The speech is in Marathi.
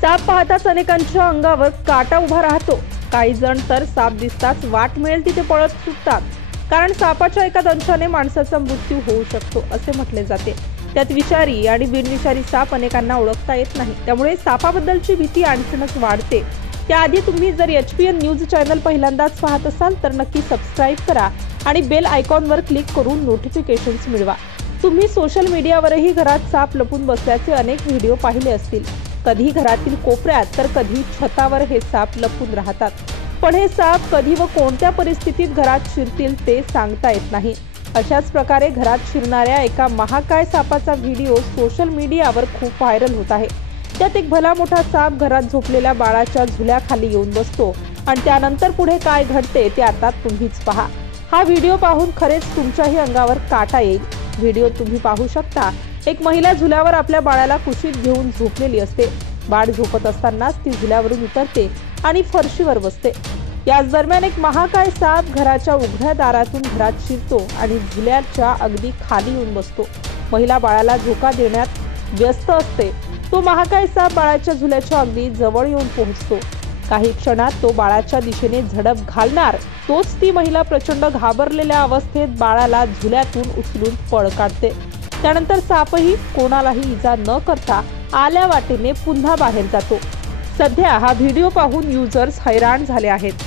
साप पाहताच अनेकांच्या अंगावर काटा उभा राहतो। काही जण तर साप दिसताच वाट मिळेल तिथे पळत सुटतात, कारण सापाच्या एका दंशाने माणसाचा मृत्यू होऊ शकतो असे म्हटले जाते। त्यात विषारी आणि बिनविषारी साप अनेकांना ओळखता येत नाही, त्यामुळे सापाबद्दलची भीती आणखीनच वाढते। त्याआधी तुम्ही जर HPN न्यूज चॅनल पहिल्यांदाच पाहत असाल तर नक्की सबस्क्राइब करा आणि बेल आयकॉनवर क्लिक करून नोटिफिकेशन्स मिळवा। तुम्ही सोशल मीडियावरही घरात साप लपून बसल्याचे अनेक व्हिडिओ पाहिले असतील। कधी घरातील कोपऱ्यात तर कधी छतावर हे साप लपून राहतात, पण हे साप कधी व कोणत्या परिस्थितीत घरात शिरतील ते सांगता येत नाही। अशाच प्रकारे घरात शिरणाऱ्या एका महाकाय सापाचा व्हिडिओ सोशल मीडियावर खूप व्हायरल होत आहे। त्यात एक भला मोठा साप घरात झोपलेल्या बाळाच्या झुल्याखाली येऊन बसतो आणि त्यानंतर पुढे काय घडते ते आता तुम्हीच पहा। हा व्हिडिओ पाहून खरेच तुमच्याही अंगावर काटा येईल। व्हिडिओ तुम्ही पाहू शकता, एक महिला झुल्यावर आपल्या बाळाला कुशीत घेऊन झोपलेली असते। बाळ झोपत असतानाच ती झुल्यावरून उतरते आणि फरशीवर बसते। याच दरम्यान एक महाकाय साप घराच्या उघड्या दारातून घरात शिरतो आणि झुल्याच्या अगदी खाली येऊन बसतो। महिला बाळाला झोका देण्यात व्यस्त असते। तो महाकाय साप बाळाच्या झुल्याच्या अगदी जवळ येऊन पोहोचतो। काही क्षणात तो बाळाच्या दिशेने झडप घालणार तोच ती महिला प्रचंड घाबरलेल्या अवस्थेत बाळाला झुल्यातून उचलून पळ काढते। त्यानंतर सापही कोणालाही इजा न करता आल्या वाटेने पुन्हा बाहेर जातो। सध्या हा व्हिडिओ पाहून युजर्स हैराण झाले आहेत।